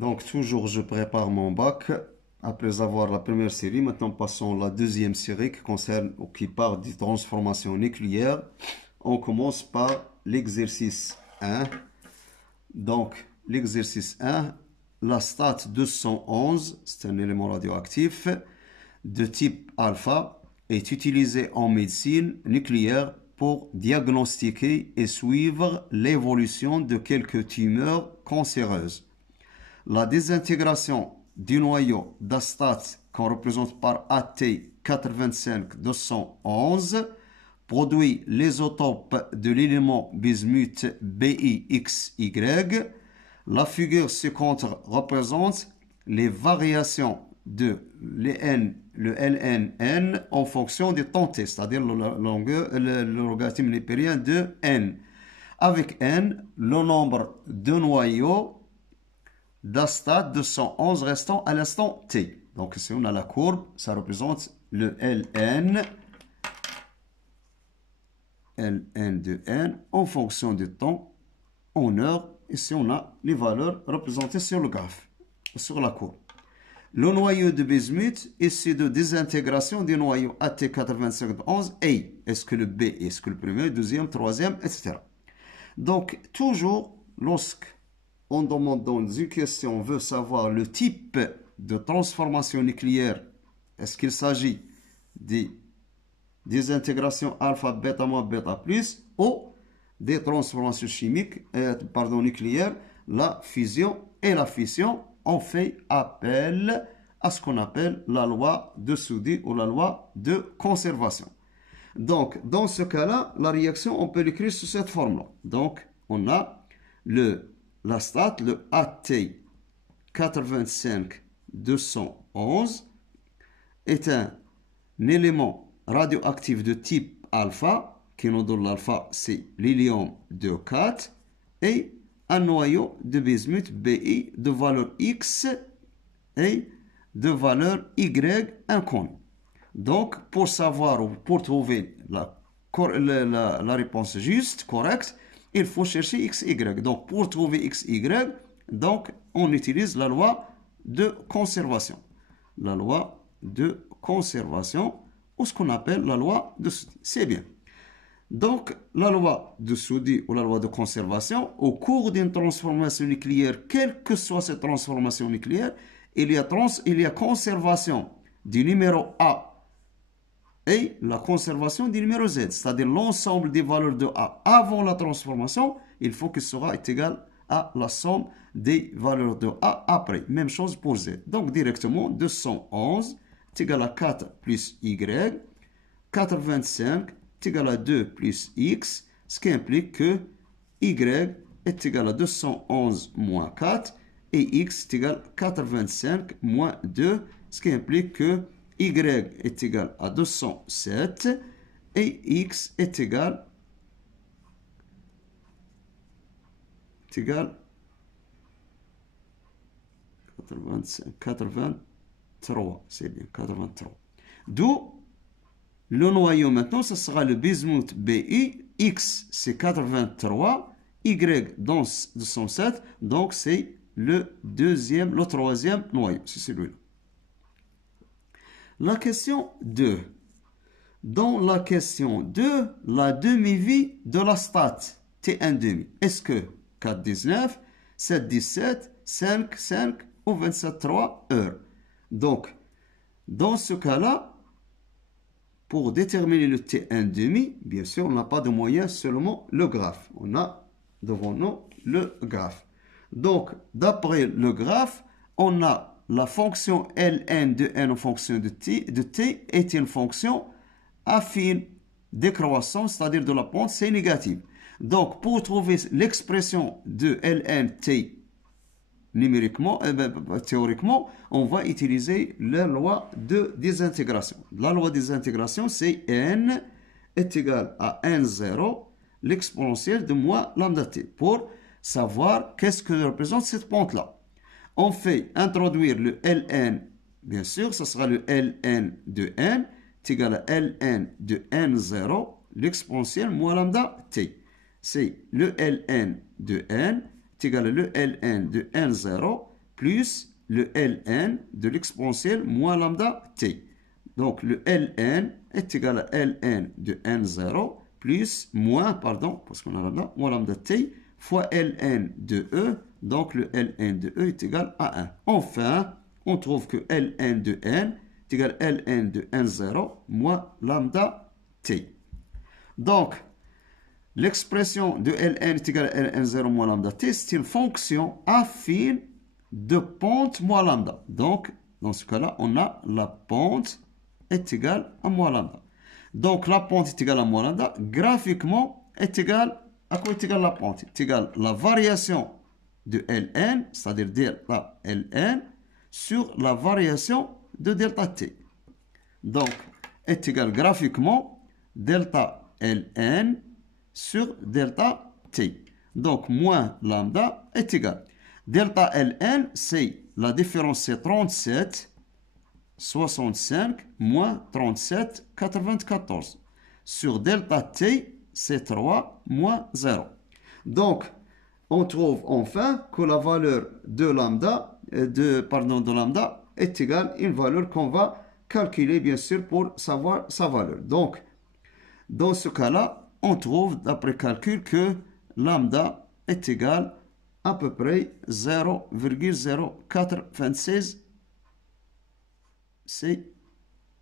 Donc, toujours, je prépare mon bac. Après avoir la première série, maintenant passons à la deuxième série qui concerne ou qui parle des transformations nucléaires. On commence par l'exercice 1. Donc, l'exercice 1, la stat 211, c'est un élément radioactif de type alpha, est utilisé en médecine nucléaire pour diagnostiquer et suivre l'évolution de quelques tumeurs cancéreuses. La désintégration du noyau d'Astat qu'on représente par AT85211 produit l'isotope de l'élément bismuth BiXY. La figure ci-contre représente les variations de le LNN en fonction des temps T, c'est-à-dire le logarithme népérien de N. Avec N, le nombre de noyaux d'Astat 211 restant à l'instant T. Donc ici on a la courbe, ça représente le LN de N en fonction du temps en heure. Ici on a les valeurs représentées sur le graphe, sur la courbe. Le noyau de bismuth issu de désintégration du noyau AT8511 A. Est-ce que le B, est-ce que le premier, deuxième, troisième, etc. Donc toujours lorsque on demande dans une question, on veut savoir le type de transformation nucléaire. Est-ce qu'il s'agit des intégrations alpha, bêta, moins bêta plus ou des transformations chimiques, nucléaires, la fusion et la fission, on fait appel à ce qu'on appelle la loi de Soudy ou la loi de conservation. Donc, dans ce cas-là, la réaction, on peut l'écrire sous cette forme-là. Donc, on a la stat, le AT85211 est un élément radioactif de type alpha, qui nous donne l'alpha, c'est l'hélium 2,4, et un noyau de bismuth Bi de valeur X et de valeur Y inconnue. Donc, pour savoir ou pour trouver la réponse juste, correcte, il faut chercher XY. Donc, pour trouver XY, donc, on utilise la loi de conservation. La loi de conservation, ou ce qu'on appelle la loi de Soudy. C'est bien. Donc, la loi de Soudy ou la loi de conservation, au cours d'une transformation nucléaire, quelle que soit cette transformation nucléaire, il y a conservation du numéro A et la conservation du numéro Z, c'est-à-dire l'ensemble des valeurs de A avant la transformation, il faut que ce soit égal à la somme des valeurs de A après. Même chose pour Z. Donc, directement, 211 est égal à 4 plus Y, 85 est égal à 2 plus X, ce qui implique que Y est égal à 211 moins 4 et X est égal à 85 moins 2, ce qui implique que Y est égal à 207 et X est égal à 83. C'est bien, 83. D'où le noyau maintenant, ce sera le bismuth Bi. X, c'est 83. Y, dans 207. Donc, c'est le troisième noyau. C'est celui-là. La question 2. Dans la question 2, la demi-vie de la stat T1,5. Est-ce que 4,19, 7,17, 5,5 ou 27,3 heures? Donc, dans ce cas-là, pour déterminer le T1,5, bien sûr, on n'a pas de moyen, seulement le graphe. On a devant nous le graphe. Donc, d'après le graphe, on a la fonction ln de n en fonction de t est une fonction affine décroissante, c'est-à-dire de la pente, c'est négative. Donc, pour trouver l'expression de ln t numériquement, théoriquement, on va utiliser la loi de désintégration. La loi de désintégration, c'est n est égal à n0, l'exponentielle de moins lambda t, pour savoir qu'est-ce que représente cette pente-là. On fait introduire le ln, bien sûr, ce sera le ln de n, est égal à ln de n0, l'exponentielle moins lambda t. C'est le ln de n, est égal à le ln de n0 plus le ln de l'exponentielle moins lambda t. Donc le ln est égal à ln de n0 plus moins, pardon, parce qu'on a lambda, moins lambda t fois ln de e. Donc le ln de e est égal à 1. Enfin, on trouve que ln de n est égal à ln de n0 moins lambda t. Donc, l'expression de ln est égale à ln0 moins lambda t, c'est une fonction affine de pente moins lambda. Donc, dans ce cas-là, on a la pente est égale à moins lambda. Donc, la pente est égale à moins lambda. Graphiquement, est égale à quoi est égale la pente? Est égale la variation de ln, c'est-à-dire delta ln, sur la variation de delta t. Donc, est égal graphiquement delta ln sur delta t. Donc, moins lambda est égal. Delta ln, c'est la différence, c'est 37, 65, moins 37, 94. Sur delta t, c'est 3, moins 0. Donc, on trouve enfin que la valeur de lambda, de lambda est égale à une valeur qu'on va calculer, bien sûr, pour savoir sa valeur. Donc, dans ce cas-là, on trouve, d'après calcul, que lambda est égal à peu près 0,0426. C'est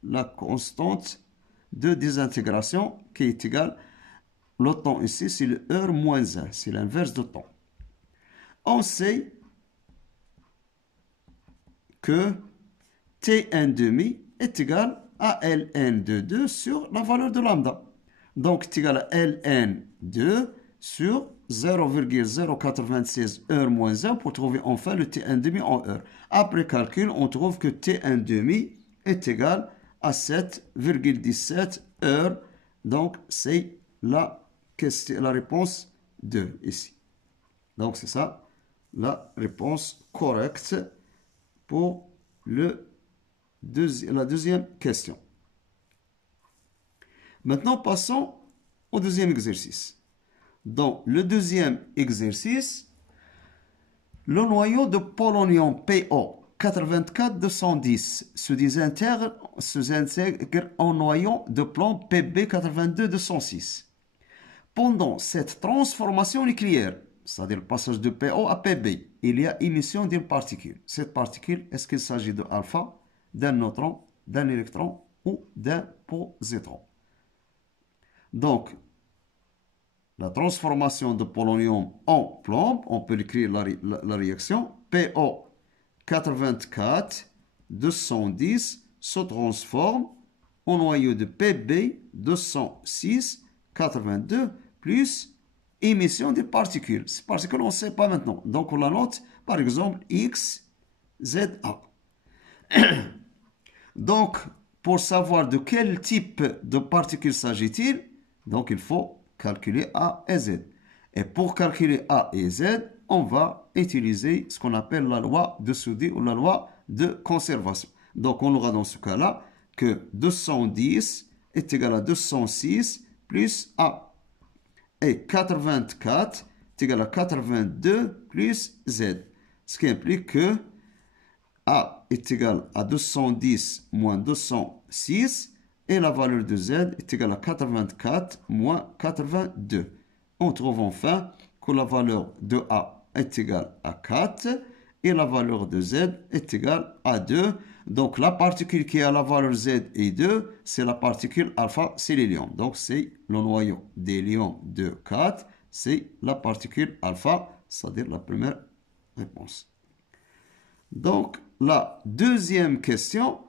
la constante de désintégration qui est égale, le temps ici, c'est le heure moins 1, c'est l'inverse de temps. On sait que Tn demi est égal à ln de 2 sur la valeur de lambda. Donc, c'est égal à ln 2 sur 0,096 heure moins 1 pour trouver enfin le Tn demi en heure. Après calcul, on trouve que Tn demi est égal à 7,17 heures. Donc, c'est la réponse 2 ici. Donc, c'est ça la réponse correcte pour la deuxième question. Maintenant, passons au deuxième exercice. Dans le deuxième exercice, le noyau de polonium PO 84-210 se désintègre en noyau de plomb PB 82-206. Pendant cette transformation nucléaire, c'est-à-dire le passage de PO à PB, il y a émission d'une particule. Cette particule, est-ce qu'il s'agit de alpha, d'un neutron, d'un électron ou d'un positron? Donc, la transformation de polonium en plomb, on peut écrire la réaction. PO 84-210 se transforme en noyau de PB 206-82 plus émission des particules. Ces particules, on ne sait pas maintenant. Donc, on la note, par exemple, X, Z, A. Donc, pour savoir de quel type de particules s'agit-il, donc il faut calculer A et Z. Et pour calculer A et Z, on va utiliser ce qu'on appelle la loi de Soudy ou la loi de conservation. Donc, on aura dans ce cas-là que 210 est égal à 206 plus A. Et 84 est égal à 82 plus Z. Ce qui implique que A est égal à 210 moins 206 et la valeur de Z est égale à 84 moins 82. On trouve enfin que la valeur de A est égale à 4 et la valeur de Z est égale à 2. Donc la particule qui a la valeur Z est 2, c'est la particule alpha, c'est l'hélium. Donc c'est le noyau d'hélium de 4, c'est la particule alpha, c'est-à-dire la première réponse. Donc la deuxième question,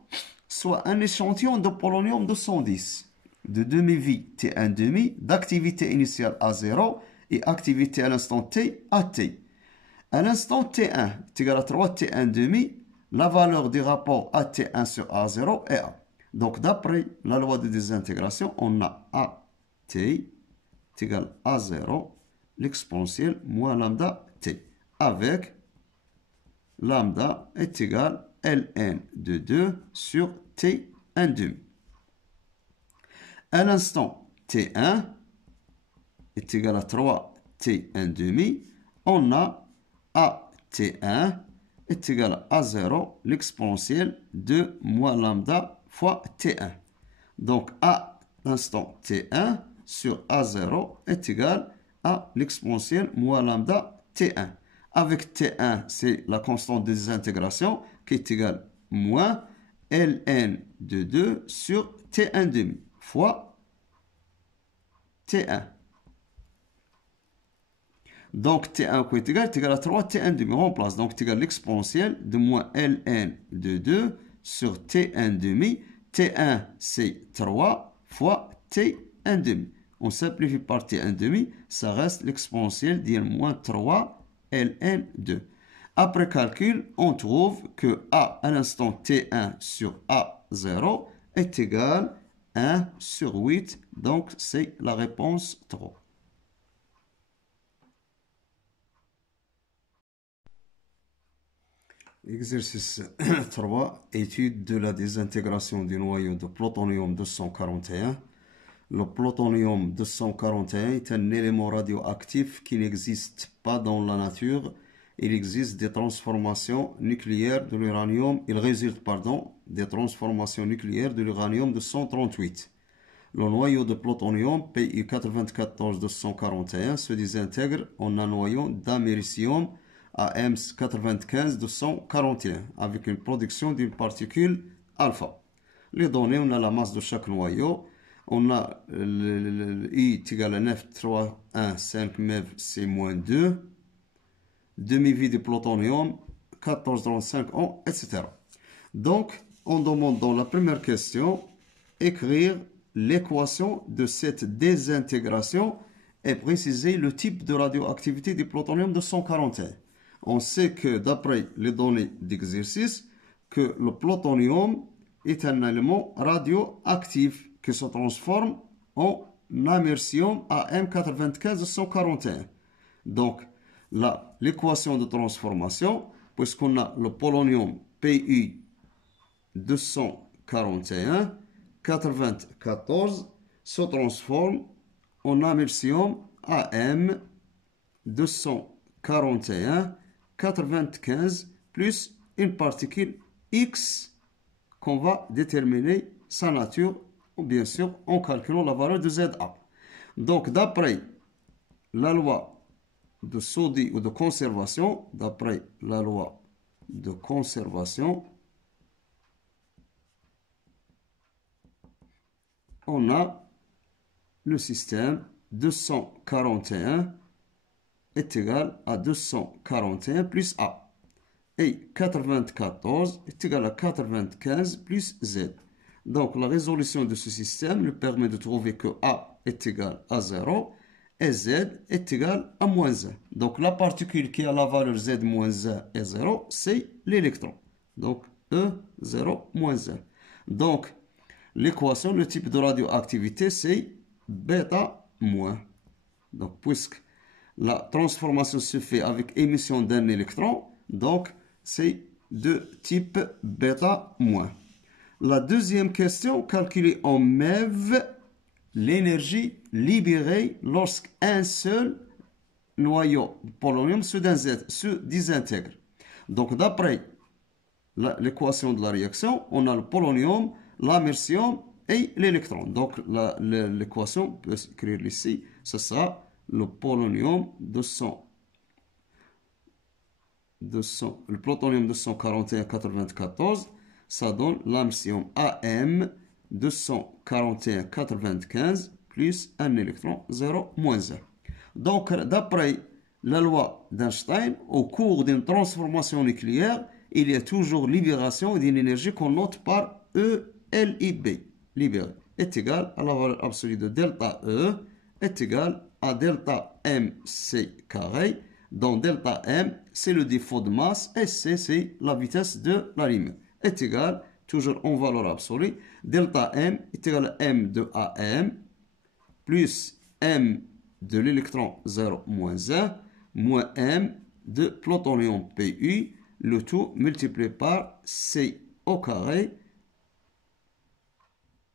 soit un échantillon de polonium 210 de demi-vie T1,5 d'activité initiale à 0 et activité à l'instant T à T. À l'instant T1 est égal à 3 T1,5, la valeur du rapport AT1 sur A0 est A. Donc d'après la loi de désintégration, on a AT est égal à A0, l'exponentielle moins lambda T, avec lambda est égal à ln de 2 sur T1,5. À l'instant T1 est égal à 3 T1,5, on a AT1 est égal à 0, l'exponentielle de moins lambda fois T1. Donc, à l'instant T1 sur A0 est égal à l'exponentielle moins lambda T1. Avec T1, c'est la constante de désintégration qui est égale moins ln de 2 sur T1 demi fois T1. Donc, T1 est égal à 3 T1 demi. On remplace. Donc, c'est égal à l'exponentielle de moins ln de 2 sur T1 demi. T1, c'est 3 fois T1 demi. On simplifie par T1 demi. Ça reste l'exponentielle de moins 3 ln 2. Après calcul, on trouve que A à l'instant T1 sur A0 est égal à 1 sur 8. Donc, c'est la réponse 3. Exercice 3. Étude de la désintégration du noyau de plutonium 241. Le plutonium 241 est un élément radioactif qui n'existe pas dans la nature. Il existe des transformations nucléaires de l'uranium. Il résulte, des transformations nucléaires de l'uranium 238. Le noyau de plutonium PU 94-241 se désintègre en un noyau d'américium AM 95-241 avec une production d'une particule alpha. Les données, on a la masse de chaque noyau. On a I est égal à 9,315 MeV, c'est moins 2. Demi-vie du plutonium, 14,35 ans, etc. Donc, on demande dans la première question, écrire l'équation de cette désintégration et préciser le type de radioactivité du plutonium 241. On sait que d'après les données d'exercice, que le plutonium est un élément radioactif qui se transforme en américium AM95-241. Donc, l'équation de transformation, puisqu'on a le polonium PU 241, 94 se transforme en américium AM 241, 95 plus une particule X qu'on va déterminer sa nature, ou bien sûr en calculant la valeur de ZA. Donc d'après la loi de Soddy ou de conservation, d'après la loi de conservation, on a le système 241 est égal à 241 plus A. Et 94 est égal à 95 plus Z. Donc la résolution de ce système nous permet de trouver que A est égal à 0 et Z est égal à moins 1. Donc la particule qui a la valeur Z moins 1 et 0, c'est l'électron. Donc E0 moins 1. Donc l'équation, le type de radioactivité, c'est bêta moins. Donc puisque la transformation se fait avec émission d'un électron, donc c'est de type bêta moins. La deuxième question, calculer en MeV l'énergie libérée lorsqu'un seul noyau de polonium se désintègre. Donc d'après l'équation de la réaction, on a le polonium, l'américium et l'électron. Donc l'équation, on peut écrire ici, ce sera le polonium le plutonium 241-94, ça donne l'américium AM 241-95 plus un électron 0 moins 1. Donc d'après la loi d'Einstein, au cours d'une transformation nucléaire, il y a toujours libération d'une énergie qu'on note par ELIB, libérée, est égal à la valeur absolue de delta E, est égal à delta MC carré, dont delta M, c'est le défaut de masse, et C, c'est la vitesse de la lumière, est égal, toujours en valeur absolue, delta M est égal à M de AM, plus M de l'électron 0 moins 1, moins M de plutonium PU, le tout multiplié par C au carré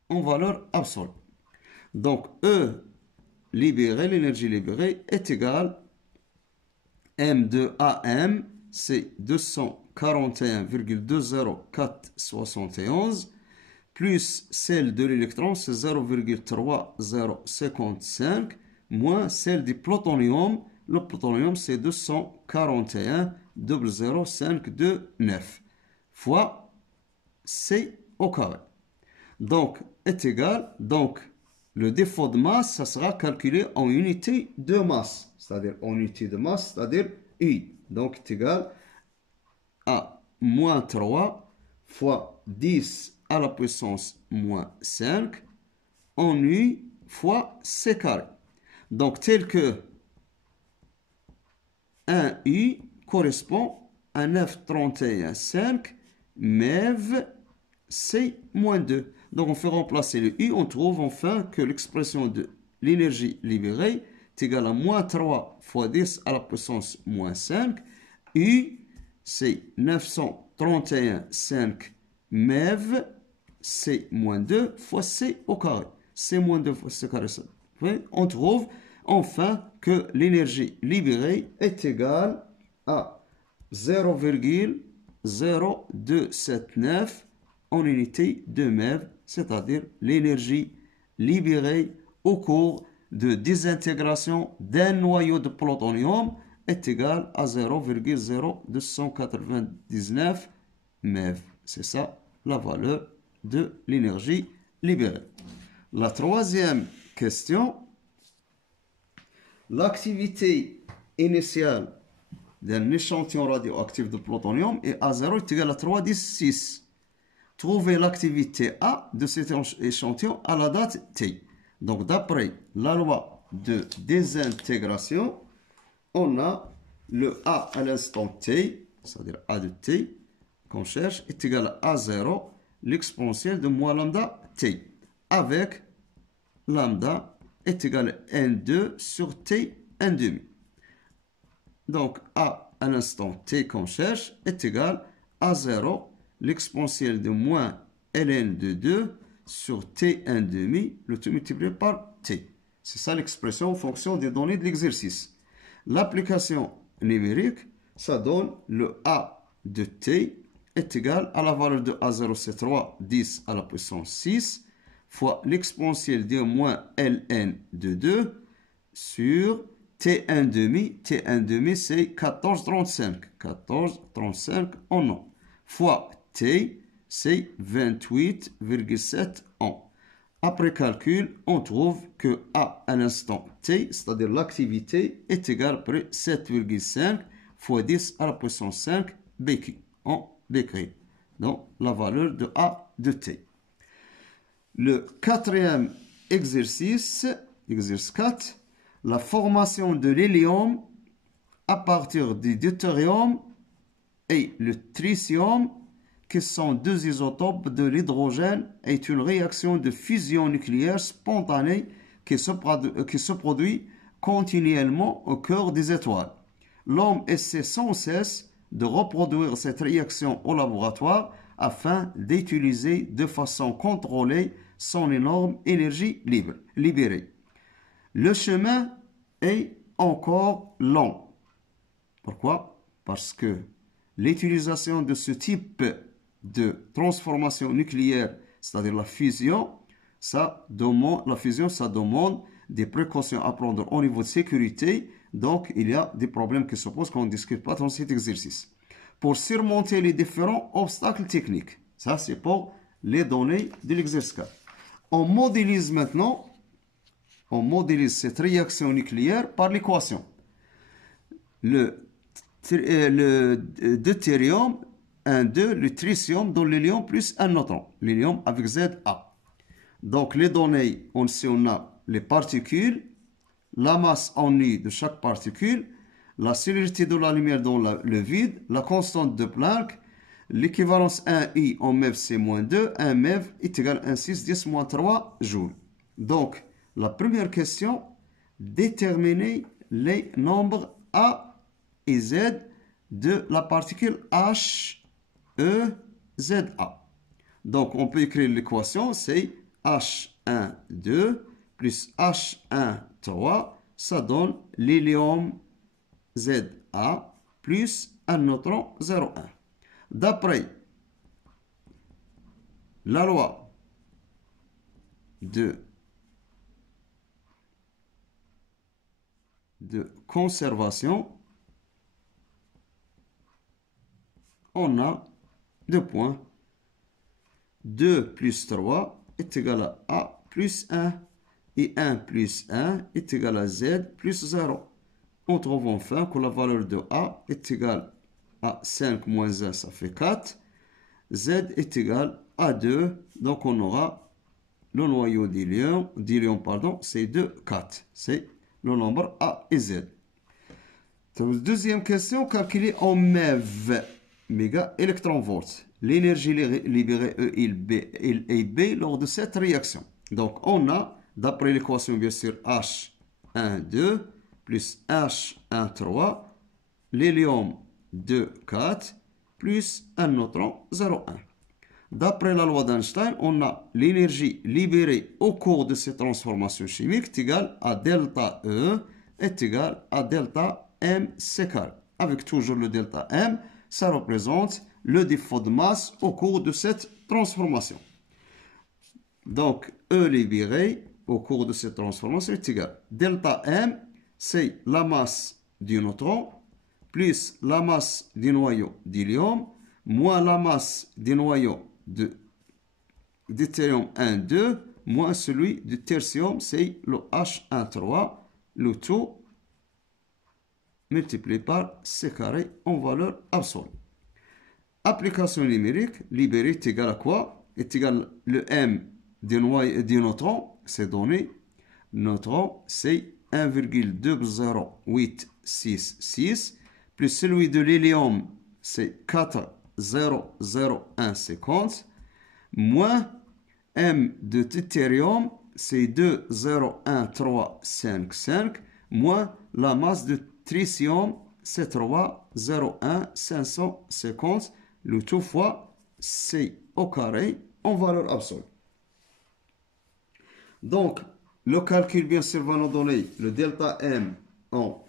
en valeur absolue. Donc E libéré, l'énergie libérée est égale M de AM, c'est 241,20471, plus celle de l'électron, c'est 0,3055, moins celle du plutonium. Le plutonium, c'est 241,00529 fois C au carré. Donc, est égal, donc, le défaut de masse, ça sera calculé en unité de masse. C'est-à-dire en unité de masse, c'est-à-dire U. Donc, est égal à moins 3 fois 10 à la puissance moins 5 en U fois C carré. Donc, tel que 1 U correspond à 931,5 MeV C moins 2. Donc, on fait remplacer le U. On trouve enfin que l'expression de l'énergie libérée est égale à moins 3 fois 10 à la puissance moins 5. U, c'est 931,5 MeV C moins 2 fois C au carré. C moins 2 fois C carré. On trouve enfin que l'énergie libérée est égale à 0,0279 en unité de MeV, c'est-à-dire l'énergie libérée au cours de désintégration d'un noyau de plutonium est égale à 0,0299 MeV. C'est ça la valeur de l'énergie libérée. La troisième question, l'activité initiale d'un échantillon radioactif de plutonium est A0 est égal à 3,6. Trouvez l'activité A de cet échantillon à la date T. Donc, d'après la loi de désintégration, on a le A à l'instant T, c'est-à-dire A de T, qu'on cherche, est égal à A0, l'exponentielle de moins lambda T, avec lambda est égal à N2 sur T, N2. Donc, A à l'instant T qu'on cherche est égal à 0, l'exponentielle de moins ln de 2 sur T1 demi, le tout multiplié par T. C'est ça l'expression en fonction des données de l'exercice. L'application numérique, ça donne le A de T est égal à la valeur de A0, c'est 3, 10 à la puissance 6, fois l'exponentielle de moins ln de 2 sur T1 demi. T1 demi, c'est 14,35. 14,35 en an. Fois T, c'est 28,7 ans. Après calcul, on trouve que A à l'instant T, c'est-à-dire l'activité, est égale à près 7,5 fois 10 à la puissance 5 Becquerel. En Becquerel. Donc, la valeur de A de T. Le quatrième exercice, exercice 4, la formation de l'hélium à partir du deutérium et le tritium, qui sont deux isotopes de l'hydrogène, est une réaction de fusion nucléaire spontanée qui se produit continuellement au cœur des étoiles. L'homme essaie sans cesse de reproduire cette réaction au laboratoire afin d'utiliser de façon contrôlée son énorme énergie libérée. Le chemin est encore long. Pourquoi? Parce que l'utilisation de ce type de transformation nucléaire, c'est-à-dire la fusion, ça demande des précautions à prendre au niveau de sécurité. Donc, il y a des problèmes qui se posent qu'on ne discute pas dans cet exercice. Pour surmonter les différents obstacles techniques, ça c'est pour les données de l'exercice. On modélise maintenant, cette réaction nucléaire par l'équation. Le deutérium 1, 2, le tritium dans l'hélium plus un neutron. L'hélium avec ZA. Donc, les données, on a les particules, la masse en U de chaque particule, la célérité de la lumière dans le vide, la constante de Planck, l'équivalence 1I en MeV c'est moins 2, 1 MeV est égal à 1,6 10 moins 3 joules. Donc, la première question, déterminer les nombres A et Z de la particule H, E, Z, A. Donc, on peut écrire l'équation, c'est H1, 2 plus H1, 3, ça donne l'hélium ZA plus un neutron 0,1. D'après la loi de conservation, on a 2 points. 2 plus 3 est égal à A plus 1. Et 1 plus 1 est égal à Z plus 0. On trouve enfin que la valeur de A est égale à 5 moins 1, ça fait 4. Z est égal à 2. Donc on aura le noyau d'hélium, c'est 2, 4. C'est le nombre A et Z. Deuxième question, calculer en MeV, méga électronvolts. L'énergie libérée E et B lors de cette réaction. Donc on a, d'après l'équation bien sûr, H1,2 plus H1,3, l'hélium 2,4 plus un neutron 0,1. D'après la loi d'Einstein, on a l'énergie libérée au cours de cette transformation chimique est égale à delta E est égal à delta mc carré. Avec toujours le delta M, ça représente le défaut de masse au cours de cette transformation. Donc, E libéré au cours de cette transformation est égal. Delta M, c'est la masse du neutron plus la masse du noyau d'hélium moins la masse du noyau de deutérium 1,2 moins celui du tertium, c'est le H1,3, le tout multiplié par C carré en valeur absolue. Application numérique, libéré est égal à quoi? Est égal le M du neutron, c'est donné. Neutron, c'est 1,20866 plus celui de l'hélium, c'est 4,00150 moins M de deutérium, c'est 2,01355 moins la masse de tritium, c'est 3,01550, le tout fois C au carré en valeur absolue. Donc, le calcul, bien sûr, va nous donner le delta M en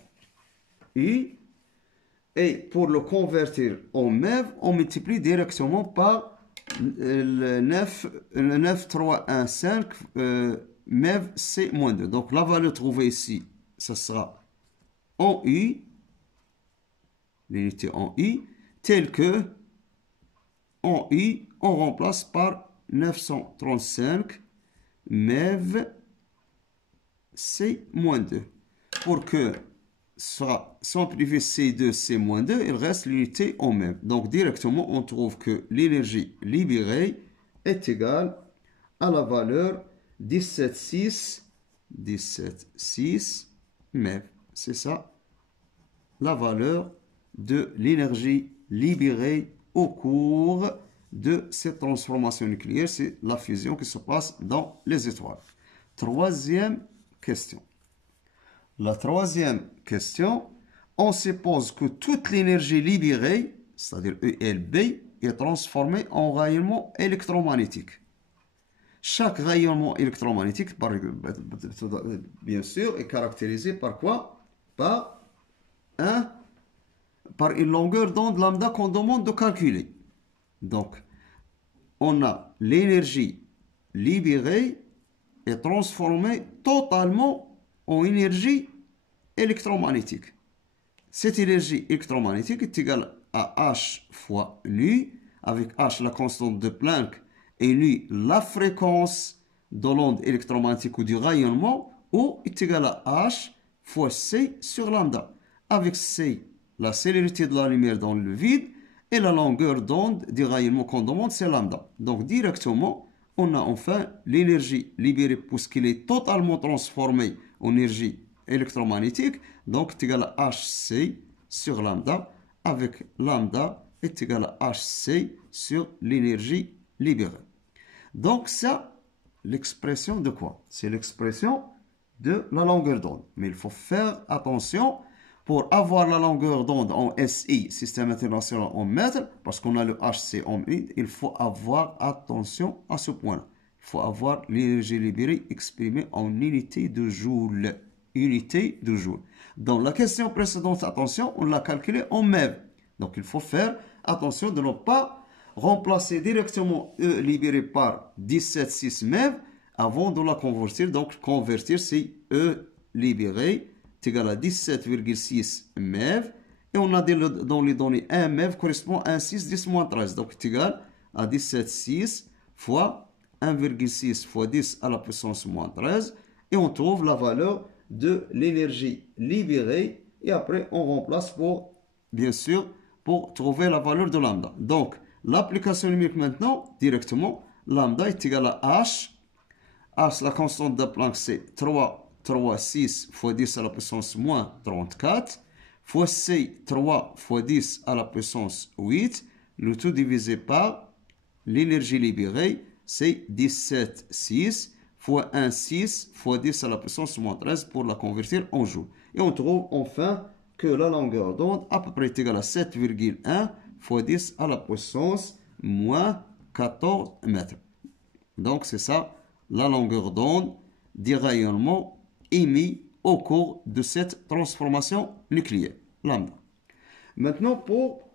U. Et pour le convertir en MeV, on multiplie directement par le 9315 MeV C-2. Donc, la valeur trouvée ici, ça sera en U, l'unité en U, telle que en U, on remplace par 935 MeV C-2. Pour que soit simplifié C2, C-2, il reste l'unité en MeV. Donc, directement, on trouve que l'énergie libérée est égale à la valeur 17,6 MeV. C'est ça, la valeur de l'énergie libérée au cours de cette transformation nucléaire. C'est la fusion qui se passe dans les étoiles. Troisième question. La troisième question, on suppose que toute l'énergie libérée, c'est-à-dire ELB, est transformée en rayonnement électromagnétique. Chaque rayonnement électromagnétique, bien sûr, est caractérisé par quoi? Par une longueur d'onde lambda qu'on demande de calculer. Donc, on a l'énergie libérée est transformée totalement en énergie électromagnétique. Cette énergie électromagnétique est égale à H fois nu, avec H la constante de Planck et nu la fréquence de l'onde électromagnétique ou du rayonnement, ou est égale à H fois C sur lambda, avec C la célérité de la lumière dans le vide et la longueur d'onde du rayonnement qu'on demande, c'est lambda. Donc directement, on a enfin l'énergie libérée puisqu'elle est totalement transformée en énergie électromagnétique, donc est égal à HC sur lambda, avec lambda est égal à HC sur l'énergie libérée. Donc ça, l'expression de quoi? C'est l'expression de la longueur d'onde. Mais il faut faire attention pour avoir la longueur d'onde en SI, système international en mètres, parce qu'on a le HC en minutes, il faut avoir attention à ce point-là. Il faut avoir l'énergie libérée exprimée en unité de joule. Unité de joule. Dans la question précédente, attention, on l'a calculé en MeV. Donc il faut faire attention de ne pas remplacer directement E libéré par 17,6 MeV avant de la convertir. Donc convertir, c'est E libéré est égal à 17,6 MeV. Et on a dit dans les données 1 MeV correspond à 1,6 10-13. Donc c'est égal à 17,6 fois 1,6 fois 10 à la puissance moins 13. Et on trouve la valeur de l'énergie libérée. Et après, on remplace pour, bien sûr, pour trouver la valeur de lambda. Donc, l'application numérique maintenant, directement, lambda est égal à H. H, la constante de Planck, c'est 3,6 fois 10 à la puissance moins 34. Fois C, 3 fois 10 à la puissance 8. Le tout divisé par l'énergie libérée, c'est 17,6 fois 1,6 fois 10 à la puissance moins 13 pour la convertir en joules. Et on trouve enfin que la longueur d'onde à peu près est égale à 7,1 fois 10 à la puissance moins 14 mètres. Donc c'est ça la longueur d'onde des rayonnements émis au cours de cette transformation nucléaire, lambda. Maintenant pour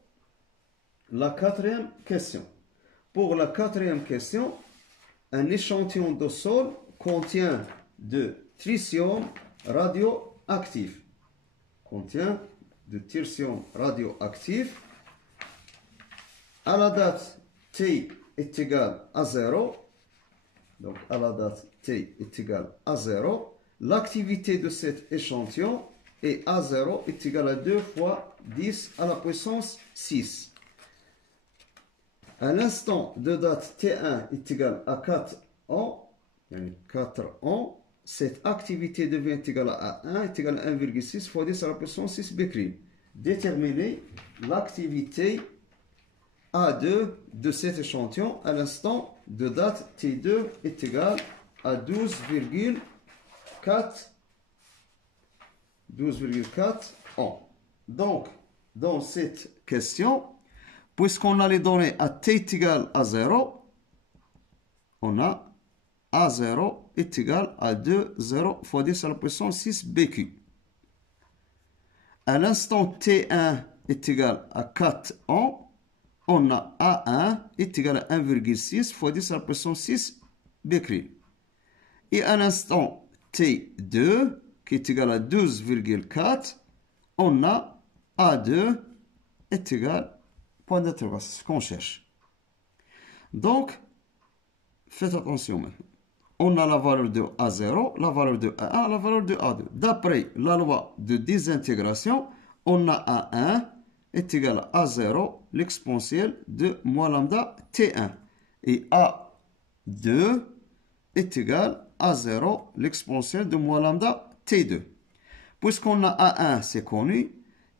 la quatrième question. Pour la quatrième question, un échantillon de sol contient de tritium radioactif. Contient de tritium radioactif. À la date T est égale à 0. Donc à la date T est égale à 0. L'activité de cet échantillon est A0 est égale à 2 fois 10 à la puissance 6. À l'instant de date T1 est égal à 4 ans, 4 ans, cette activité devient égale à A1 est égale à 1,6 fois 10 à la puissance 6 becquerel. Déterminer l'activité A2 de cet échantillon à l'instant de date T2 est égal à 12,4 ans. Donc, dans cette question, puisqu'on a les données à t est égal à 0, on a A0 est égal à 2,0 fois 10 à la puissance 6 BQ. À l'instant T1 est égal à 4 ans, on a A1 est égal à 1,6 fois 10 à la puissance 6 becquerel. Et à l'instant T2 qui est égal à 12,4, on a A2 est égal point d'interrogation, ce qu'on cherche. Donc, faites attention maintenant. On a la valeur de A0, la valeur de A1, la valeur de A2. D'après la loi de désintégration, on a A1 est égal à A0, l'exponentielle de moins lambda T1. Et A2 est égal à A0, l'exponentielle de moins lambda T2. Puisqu'on a A1, c'est connu,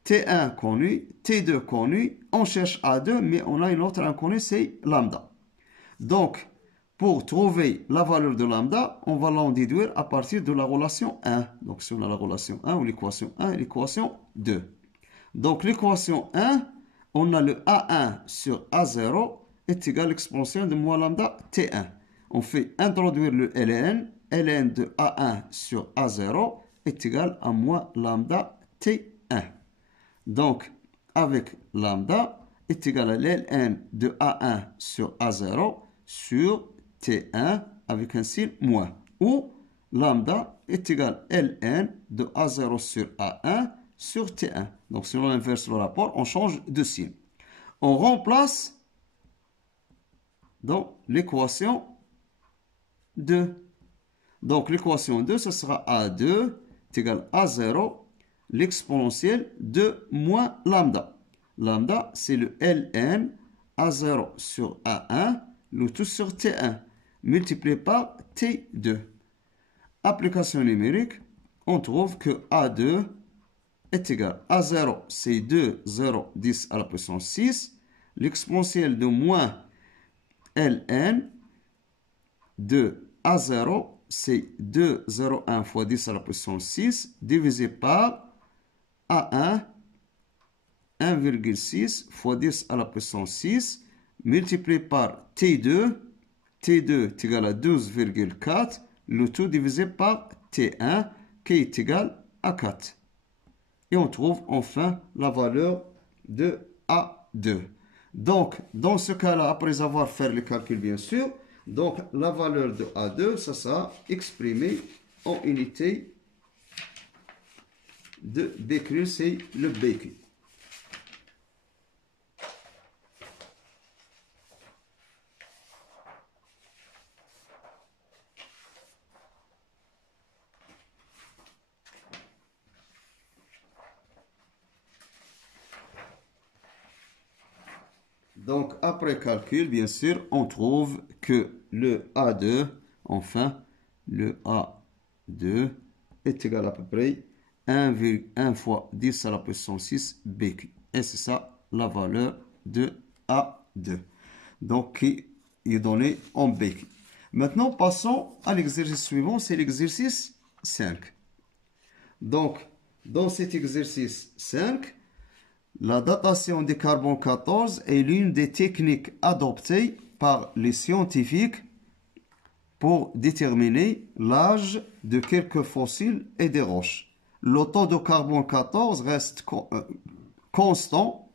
T1 connu, T2 connu, on cherche A2, mais on a une autre inconnue, c'est lambda. Donc, pour trouver la valeur de lambda, on va l'en déduire à partir de la relation 1. Donc, si on a la relation 1 ou l'équation 1 et l'équation 2. Donc, l'équation 1, on a le A1 sur A0 est égal à l'exponentielle de moins lambda T1. On fait introduire le ln. ln de A1 sur A0 est égal à moins lambda T1. Donc, avec lambda est égal à ln de A1 sur A0 sur T1 avec un signe moins. Ou lambda est égal à ln de A0 sur A1 sur T1. Donc, si on inverse le rapport, on change de signe. On remplace dans l'équation 2. Donc, l'équation 2, ce sera A2 est égal à A0, l'exponentielle de moins lambda. Lambda, c'est le ln A0 sur A1, le tout sur T1, multiplié par T2. Application numérique, on trouve que A2 est égal à A0, c'est 2, 0, 10 à la puissance 6. L'exponentielle de moins ln de A0, c'est 2, 0, 1 fois 10 à la puissance 6, divisé par A1, 1,6 fois 10 à la puissance 6, multiplié par T2. T2 est égal à 12,4, le tout divisé par T1, qui est égal à 4. Et on trouve enfin la valeur de A2. Donc, dans ce cas-là, après avoir fait le calcul, bien sûr, donc la valeur de A2, ça sera exprimé en unité de BQ, c'est le BQ. Donc, après calcul, bien sûr, on trouve que le A2, enfin, le A2 est égal à peu près 1 fois 10 à la puissance 6 BQ. Et c'est ça la valeur de A2. Donc, qui est donné en BQ. Maintenant, passons à l'exercice suivant, c'est l'exercice 5. Donc, dans cet exercice 5, la datation du carbone 14 est l'une des techniques adoptées par les scientifiques pour déterminer l'âge de quelques fossiles et des roches. Le taux de carbone 14 reste constant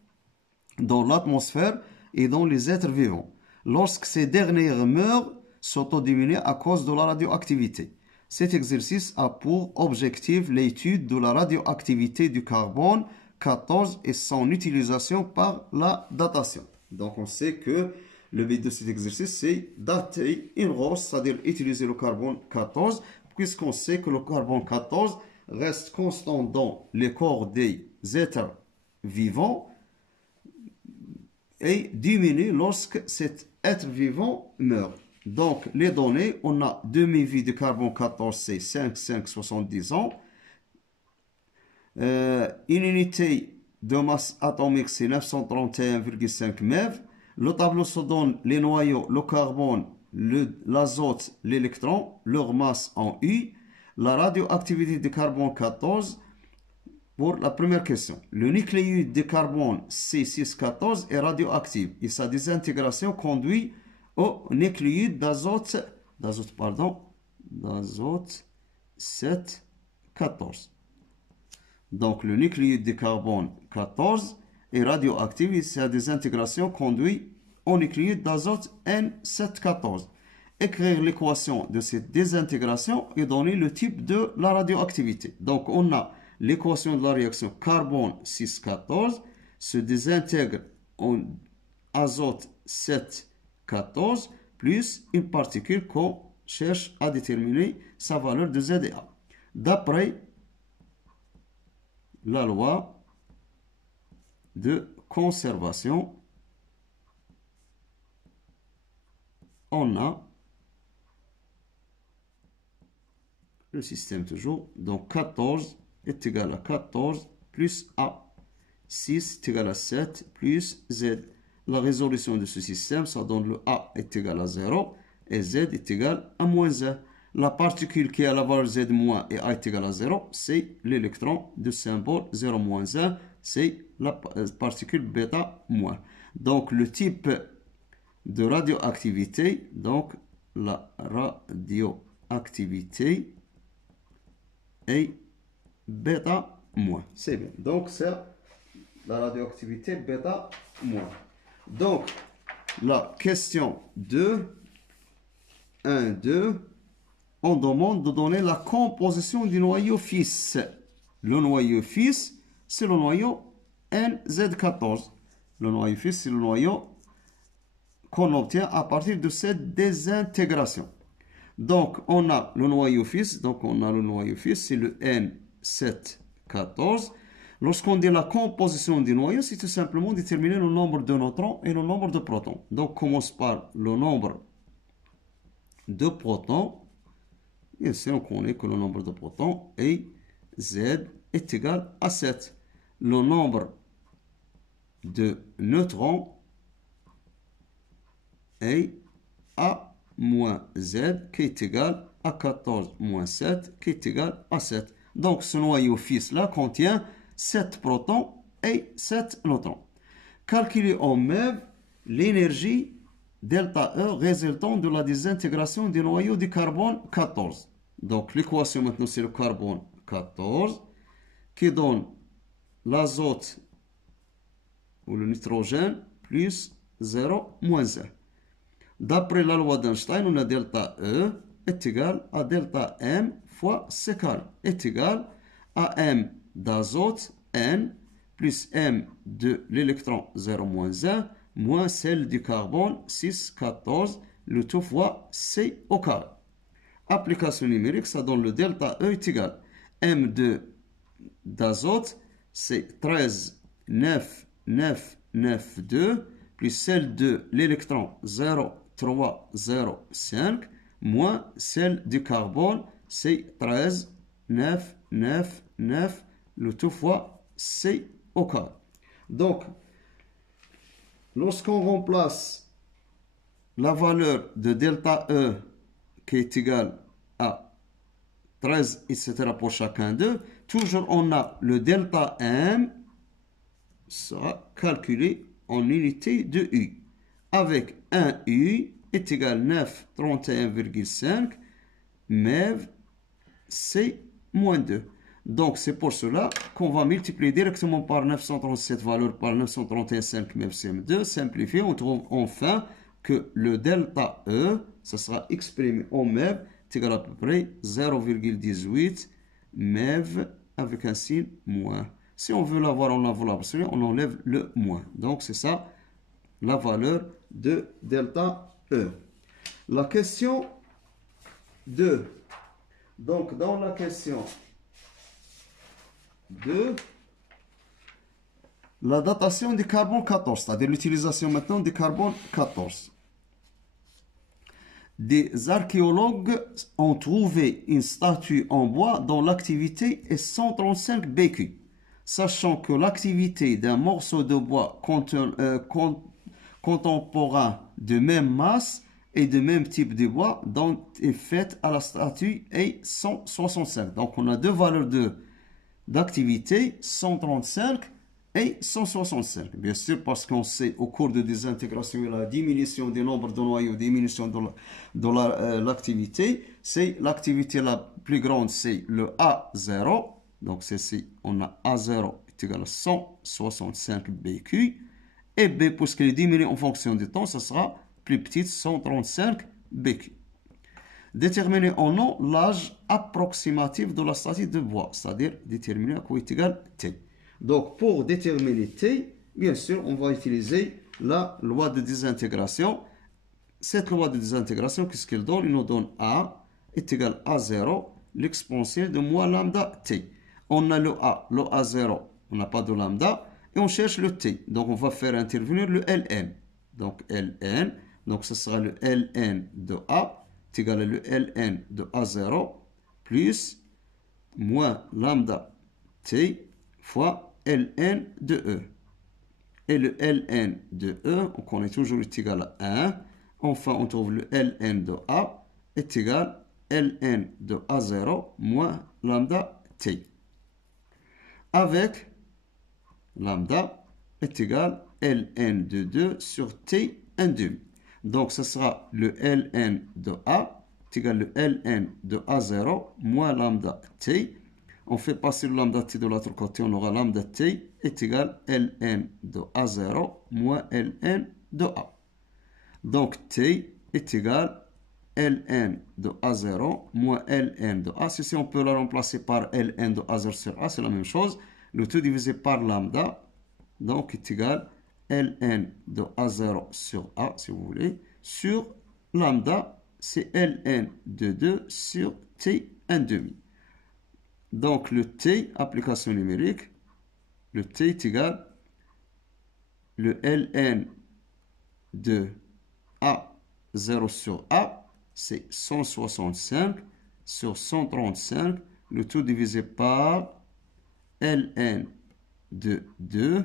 dans l'atmosphère et dans les êtres vivants. Lorsque ces derniers meurent, ce taux diminue à cause de la radioactivité. Cet exercice a pour objectif l'étude de la radioactivité du carbone 14 et son utilisation par la datation. Donc on sait que le but de cet exercice, c'est dater une roche, c'est-à-dire utiliser le carbone 14, puisqu'on sait que le carbone 14 reste constant dans les corps des êtres vivants et diminue lorsque cet être vivant meurt. Donc, les données, on a demi-vie de carbone 14, c'est 5,70 ans. Une unité de masse atomique, c'est 931,5 MeV. Le tableau se donne les noyaux, le carbone, l'azote, l'électron, leur masse en U. La radioactivité de carbone 14 pour la première question. Le nucléide de carbone C614 est radioactif et sa désintégration conduit au nucléide d'azote 714. Donc le nucléide de carbone 14 est radioactif et sa désintégration conduit au nucléide d'azote N714. Écrire l'équation de cette désintégration et donner le type de la radioactivité. Donc on a l'équation de la réaction carbone 614 se désintègre en azote 714 plus une particule qu'on cherche à déterminer sa valeur de Z et A. D'après la loi de conservation, on a le système toujours. Donc 14 est égal à 14 plus A. 6 est égal à 7 plus Z. La résolution de ce système, ça donne le A est égal à 0 et Z est égal à moins 1. La particule qui a la valeur Z moins et A est égal à 0, c'est l'électron de symbole 0 moins 1, c'est la particule bêta moins. Donc le type de radioactivité, donc la radioactivité est bêta moins. C'est bien. Donc c'est la radioactivité bêta moins. Donc la question 2, 1, 2, on demande de donner la composition du noyau fils. Le noyau fils, c'est le noyau NZ14. Le noyau fils, c'est le noyau qu'on obtient à partir de cette désintégration. Donc, on a le noyau fils. Donc, on a le noyau fils, c'est le N714. Lorsqu'on dit la composition du noyau, c'est tout simplement déterminer le nombre de neutrons et le nombre de protons. Donc, on commence par le nombre de protons. Et ici, on connaît que le nombre de protons est Z est égal à 7. Le nombre de neutrons est A moins Z qui est égal à 14 moins 7 qui est égal à 7. Donc, ce noyau fils-là contient 7 protons et 7 neutrons. Calculer en MeV l'énergie delta E résultant de la désintégration du noyau du carbone 14. Donc l'équation maintenant c'est le carbone 14 qui donne l'azote ou le nitrogène plus 0 moins 1. D'après la loi d'Einstein, on a delta E est égal à delta M fois C carré est égal à M d'azote N plus M de l'électron 0 moins 1 moins celle du carbone 6, 14, le tout fois C au carré. Application numérique, ça donne le delta E est égal M d'azote, c'est 13, 9, 9, 9, 2, plus celle de l'électron 0, 3, 0, 5, moins celle du carbone, c'est 13, 9, 9, 9, le tout fois C au carré. Donc, lorsqu'on remplace la valeur de delta E qui est égale à 13, etc. pour chacun d'eux, toujours on a le delta M sera calculé en unité de U. Avec 1 U est égal à 931,5 MeV C moins 2. Donc c'est pour cela qu'on va multiplier directement par 937 valeur par 931,5 MeV C2. Simplifié, on trouve enfin que le delta E, ça sera exprimé en MeV, est égal à peu près 0,18 MeV avec un signe moins. Si on veut l'avoir en enveloppe, on enlève le moins. Donc c'est ça la valeur de delta E. La question 2. Donc dans la question 2, la datation du carbone 14, c'est-à-dire l'utilisation maintenant du carbone 14. Des archéologues ont trouvé une statue en bois dont l'activité est 135 BQ, sachant que l'activité d'un morceau de bois contemporain de même masse et de même type de bois dont est faite à la statue est 165. Donc on a deux valeurs d'activité, 135 et 165. Bien sûr, parce qu'on sait au cours de désintégration et la diminution du nombre de noyaux, diminution de l'activité, c'est l'activité la plus grande, c'est le A0. Donc ceci, on a A0 est égal à 165 BQ. Et B, puisqu'il diminue en fonction du temps, ça sera plus petite, 135 BQ. Déterminer en nom l'âge approximatif de la statue de bois, c'est-à-dire déterminer à quoi est égal T. Donc, pour déterminer T, bien sûr, on va utiliser la loi de désintégration. Cette loi de désintégration, qu'est-ce qu'elle donne? Il nous donne A est égal à 0, l'exponentielle de moins lambda T. On a le A0, on n'a pas de lambda, et on cherche le T. Donc, on va faire intervenir le Ln. Donc, Ln, donc ce sera le Ln de A est égal à le Ln de A0 plus moins lambda T fois Ln de E. Et le Ln de E, on connaît toujours, est égal à 1. Enfin, on trouve le Ln de A est égal à Ln de A0 moins lambda T. Avec lambda est égal à Ln de 2 sur T 1 demi. Donc, ce sera le Ln de A est égal à le Ln de A0 moins lambda T. On fait passer le lambda T de l'autre côté, on aura lambda T est égal à Ln de A0 moins Ln de A. Donc, T est égal à Ln de A0 moins Ln de A. Ceci, on peut la remplacer par Ln de A0 sur A, c'est la même chose. Le tout divisé par lambda, donc, est égal à Ln de A0 sur A, si vous voulez, sur lambda, c'est Ln de 2 sur T 1 demi. Donc, le T, application numérique, le T est égal le Ln de A0 sur A, c'est 165 sur 135, le tout divisé par Ln de 2,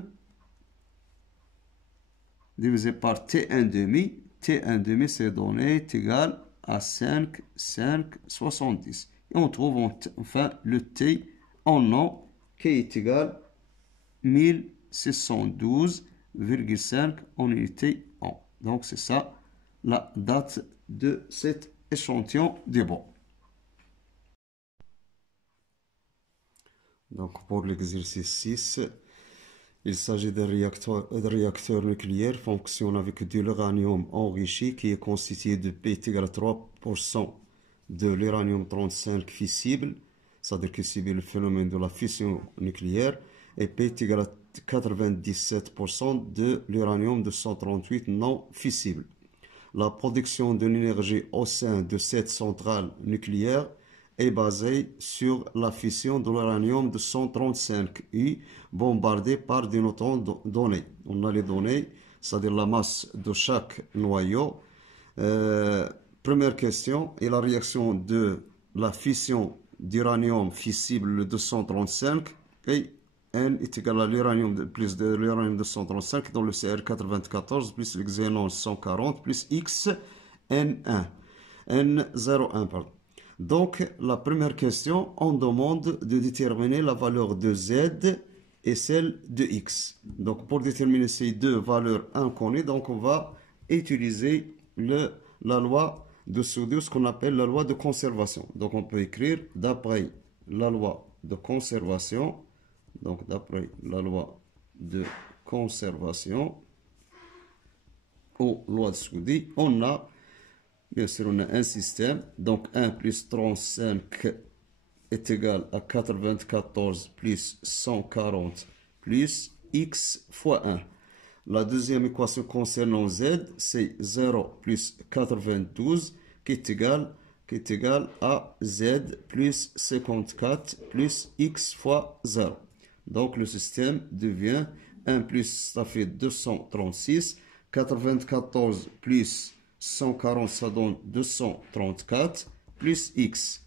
divisé par T1 demi. T1 demi, c'est donné, est égal à 5, 5, 70. Et on trouve enfin le T en nom qui est égal à 1612,5 en unité an. Donc c'est ça la date de cet échantillon de bois. Donc pour l'exercice 6, Il s'agit d'un réacteur nucléaire fonctionnant avec de l'uranium enrichi qui est constitué de P égale 3% de l'uranium-35 fissible, c'est-à-dire qui subit le phénomène de la fission nucléaire, et P égale 97% de l'uranium-238 non fissible. La production de l'énergie au sein de cette centrale nucléaire est basée sur la fission de l'uranium-235U bombardé par des neutrons donnés. On a les données, c'est-à-dire la masse de chaque noyau. Première question, et la réaction de la fission d'uranium fissible 235 et N est égal à l'uranium plus de l'uranium 235 dans le CR94 plus le xénon 140 plus X N1. N01, pardon. Donc, la première question, on demande de déterminer la valeur de Z et celle de X. Donc, pour déterminer ces deux valeurs inconnues, donc on va utiliser la loi de Saudieu, ce qu'on appelle la loi de conservation. Donc, on peut écrire d'après la loi de conservation. Donc, d'après la loi de conservation ou loi de Saudieu, on a, bien sûr, on a un système. Donc, 1 plus 35 est égal à 94 plus 140 plus x fois 1. La deuxième équation concernant z, c'est 0 plus 92 qui est égal à z plus 54 plus x fois 0. Donc, le système devient 1 plus, ça fait 236. 94 plus 140, ça donne 234 plus x.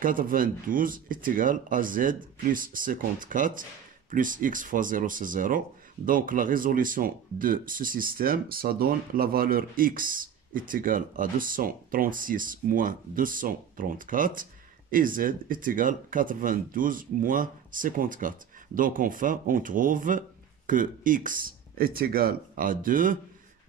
92 est égal à z plus 54 plus x fois 0, c'est 0. Donc, la résolution de ce système, ça donne la valeur x est égale à 236 moins 234 et z est égal à 92 moins 54. Donc, enfin, on trouve que x est égal à 2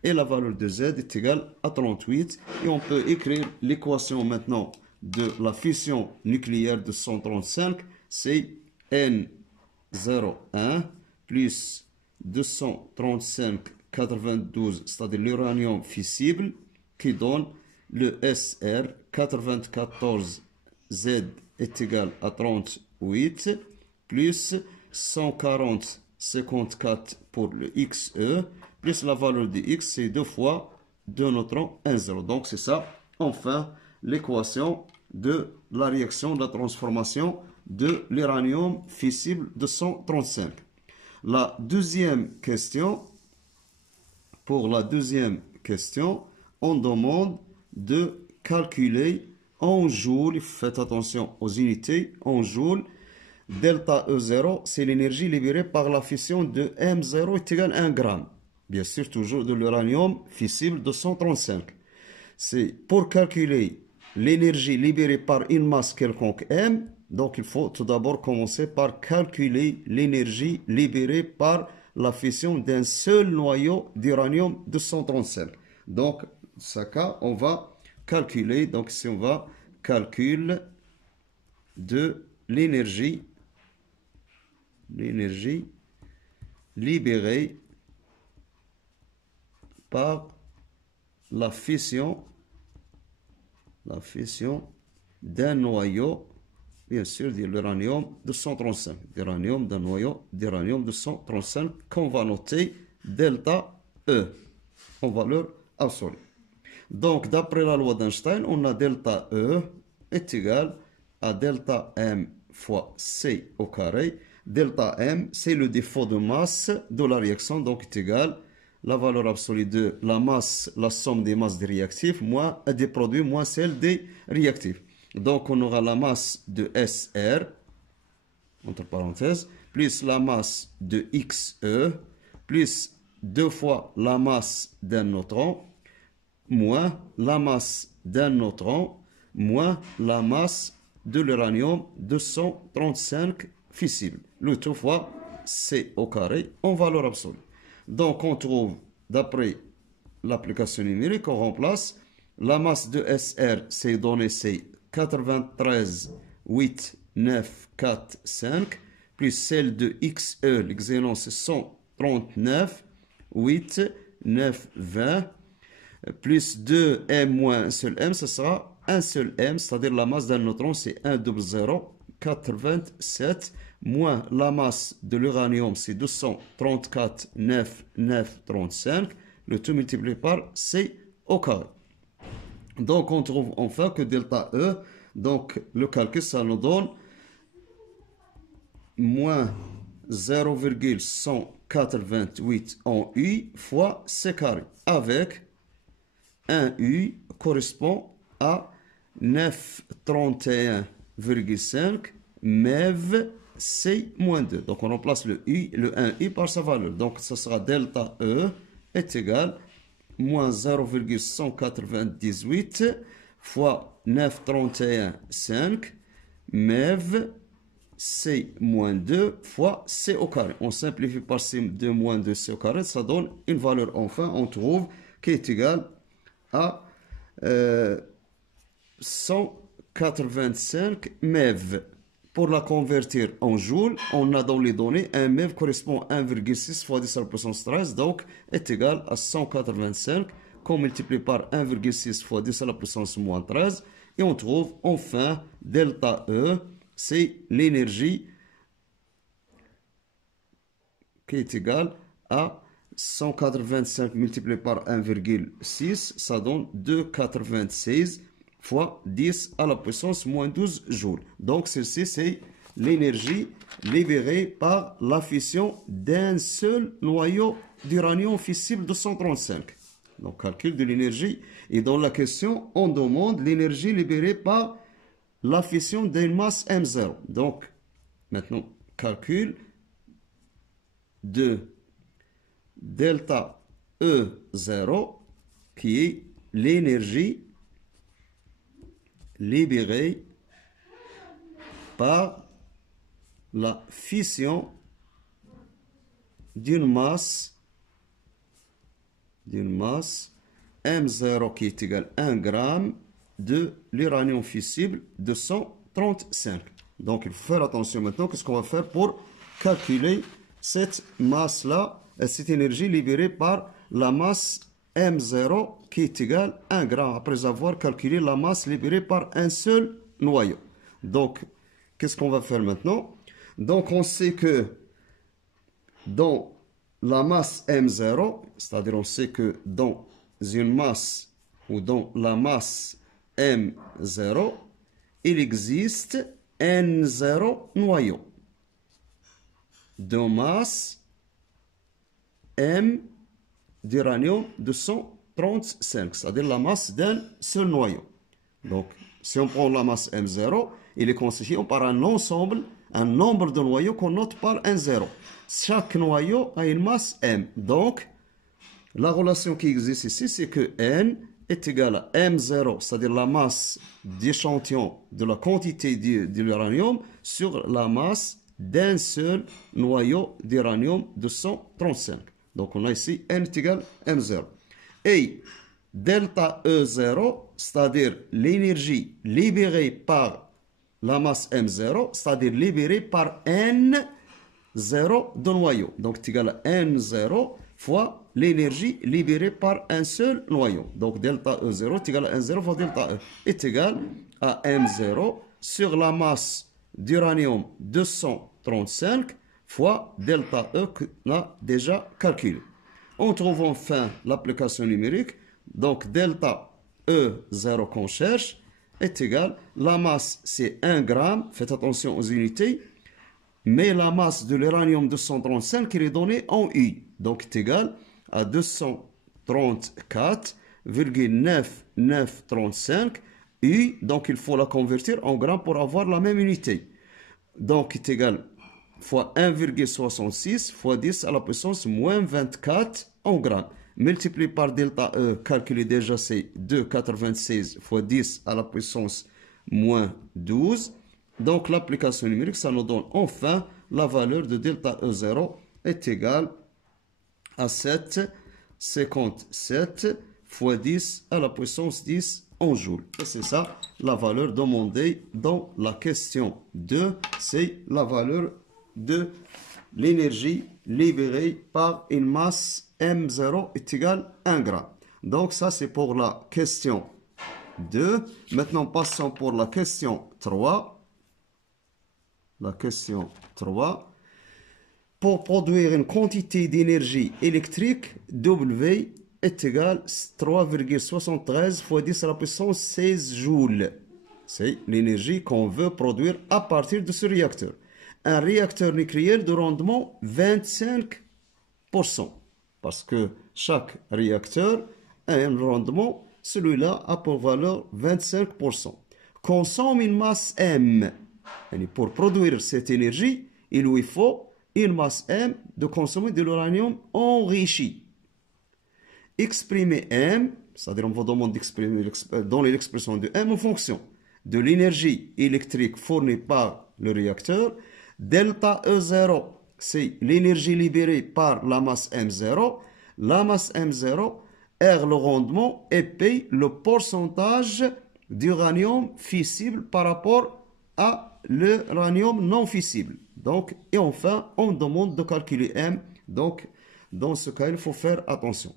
et la valeur de z est égale à 38. Et on peut écrire l'équation maintenant de la fission nucléaire de 135. C'est N01 plus 235,92, c'est-à-dire l'uranium fissible, qui donne le SR 94Z est égal à 38 plus 140,54 pour le XE plus la valeur de X, c'est 2 fois 2 neutrons 1, 0. Donc c'est ça, enfin, l'équation de la réaction de la transformation de l'uranium fissible 235. La deuxième question, pour la deuxième question, on demande de calculer en joules, faites attention aux unités, en joules, delta E0, c'est l'énergie libérée par la fission de M0 est égal à 1 gramme. Bien sûr, toujours de l'uranium fissible 235. C'est pour calculer l'énergie libérée par une masse quelconque M, donc il faut tout d'abord commencer par calculer l'énergie libérée par la fission d'un seul noyau d'uranium 235. Donc, ce cas, on va calculer, donc si on va calcul de l'énergie libérée par la fission d'un noyau, bien sûr, de l'uranium 235, d'un noyau d'uranium 235 qu'on va noter delta E en valeur absolue. Donc, d'après la loi d'Einstein, on a delta E est égal à delta M fois C au carré. Delta M, c'est le défaut de masse de la réaction, donc est égal la valeur absolue de la masse, la somme des masses des réactifs, moins des produits, moins celle des réactifs. Donc, on aura la masse de SR, entre parenthèses, plus la masse de XE, plus 2 fois la masse d'un neutron, moins la masse d'un neutron, moins la masse de l'uranium 235 fissible. Le tout fois C au carré en valeur absolue. Donc, on trouve, d'après l'application numérique, on remplace la masse de SR, c'est donné, c'est 93,8,9,4,5 plus celle de XE, l'excellent c'est 139, 8, 9, 20, plus 2M moins un seul M, ce sera un seul M, c'est-à-dire la masse d'un neutron c'est 1,0087, moins la masse de l'uranium c'est 234, 9, 9, 35, le tout multiplié par C au carré. Donc on trouve enfin que delta E, donc le calcul ça nous donne moins 0,188 en U fois C carré, avec un U correspond à 931,5 MeV C moins 2. Donc on remplace le 1U par sa valeur. Donc ça sera delta E est égal moins 0,198 fois 931,5 MeV C moins 2 fois C au carré. On simplifie par C2 moins 2 C au carré, ça donne une valeur enfin, on trouve, qui est égale à 185 MeV. Pour la convertir en joules, on a dans les données, un MeV correspond à 1,6 fois 10 à la puissance 13, donc est égal à 185, qu'on multiplie par 1,6 fois 10 à la puissance moins 13, et on trouve enfin delta E, c'est l'énergie qui est égale à 185 multiplié par 1,6, ça donne 2,96 fois 10 à la puissance moins 12 joules. Donc celle-ci, c'est l'énergie libérée par la fission d'un seul noyau d'uranium fissible 235. Donc calcul de l'énergie. Et dans la question, on demande l'énergie libérée par la fission d'une masse M0. Donc maintenant, calcul de delta E0 qui est l'énergie libérée par la fission d'une masse M0 qui est égale à 1 gramme de l'uranium fissible 235. Donc il faut faire attention maintenant. Qu'est-ce qu'on va faire pour calculer cette masse-là, cette énergie libérée par la masse M0 qui est égale à 1 gramme après avoir calculé la masse libérée par un seul noyau. Donc, qu'est-ce qu'on va faire maintenant? Donc, on sait que dans la masse M0, c'est-à-dire on sait que dans une masse ou dans la masse M0, il existe N0 noyaux de masse M d'uranium 235, c'est-à-dire la masse d'un seul noyau. Donc, si on prend la masse M0, il est constitué par un ensemble, un nombre de noyaux qu'on note par N0. Chaque noyau a une masse M. Donc, la relation qui existe ici, c'est que N est égal à M0, c'est-à-dire la masse d'échantillon de la quantité de l'uranium sur la masse d'un seul noyau d'uranium 235. Donc on a ici N est égal à M0. Et delta E0, c'est-à-dire l'énergie libérée par la masse M0, c'est-à-dire libérée par N0 de noyau. Donc c'est égal à N0 fois l'énergie libérée par un seul noyau. Donc delta E0 est égal à N0 fois delta E est égal à M0 sur la masse d'uranium 235 fois delta E qu'on a déjà calculé. On trouve enfin l'application numérique. Donc delta E0 qu'on cherche est égal, la masse c'est 1 gramme, faites attention aux unités, mais la masse de l'uranium 235 est donnée en U. Donc est égal à 234,9935 U. Donc il faut la convertir en grammes pour avoir la même unité. Donc est égal fois 1,66 fois 10 à la puissance moins 24 en grammes. Multiplié par delta E, calculé déjà c'est 2,96 fois 10 à la puissance moins 12. Donc l'application numérique, ça nous donne enfin la valeur de delta E0 est égale à 7,57 fois 10 à la puissance 10 en joules. Et c'est ça la valeur demandée dans la question 2. C'est la valeur de l'énergie libérée par une masse M0 est égale à 1 gramme. Donc ça c'est pour la question 2. Maintenant passons pour la question 3. La question 3. Pour produire une quantité d'énergie électrique, W est égal à 3,73 fois 10 à la puissance 16 joules. C'est l'énergie qu'on veut produire à partir de ce réacteur. Un réacteur nucléaire de rendement 25%. Parce que chaque réacteur a un rendement, celui-là a pour valeur 25%. Consomme une masse M. Et pour produire cette énergie, il lui faut une masse M de consommer de l'uranium enrichi. Exprimer M, c'est-à-dire on vous demande d'exprimer, donner l'expression de M en fonction de l'énergie électrique fournie par le réacteur. Delta E0, c'est l'énergie libérée par la masse M0. La masse M0, R le rendement et P le pourcentage d'uranium fissible par rapport à l'uranium non fissible. Donc, et enfin, on demande de calculer M. Donc, dans ce cas, il faut faire attention.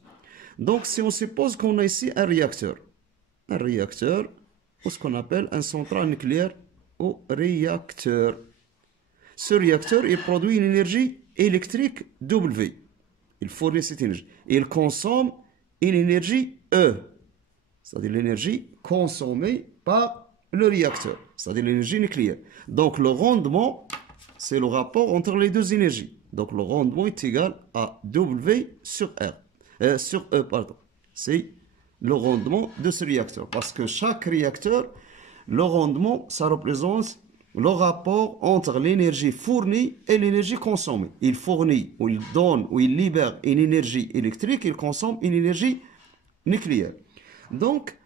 Donc, si on suppose qu'on a ici un réacteur, ou ce qu'on appelle un central nucléaire au réacteur. Ce réacteur, il produit une énergie électrique W. Il fournit cette énergie. Il consomme une énergie E, c'est-à-dire l'énergie consommée par le réacteur, c'est-à-dire l'énergie nucléaire. Donc, le rendement, c'est le rapport entre les deux énergies. Donc, le rendement est égal à W sur R. Sur E, pardon. C'est le rendement de ce réacteur. Parce que chaque réacteur, le rendement, ça représente le rapport entre l'énergie fournie et l'énergie consommée. Il fournit, ou il donne, ou il libère une énergie électrique, il consomme une énergie nucléaire. Donc,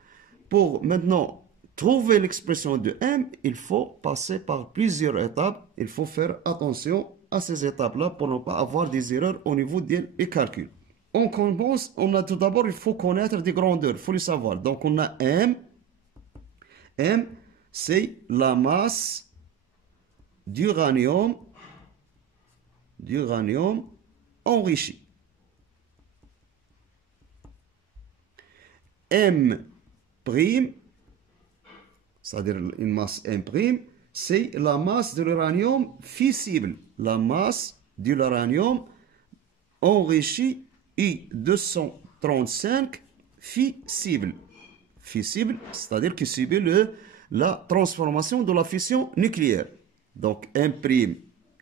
pour maintenant trouver l'expression de M, il faut passer par plusieurs étapes. Il faut faire attention à ces étapes-là pour ne pas avoir des erreurs au niveau des calculs. On commence, tout d'abord, il faut connaître des grandeurs, il faut les savoir. Donc, on a M. M, c'est la masse d'uranium enrichi. M', c'est-à-dire une masse M', c'est la masse de l'uranium fissible. La masse de l'uranium enrichi I-235 fissible. Fissible, c'est-à-dire qui subit la transformation de la fission nucléaire. Donc M',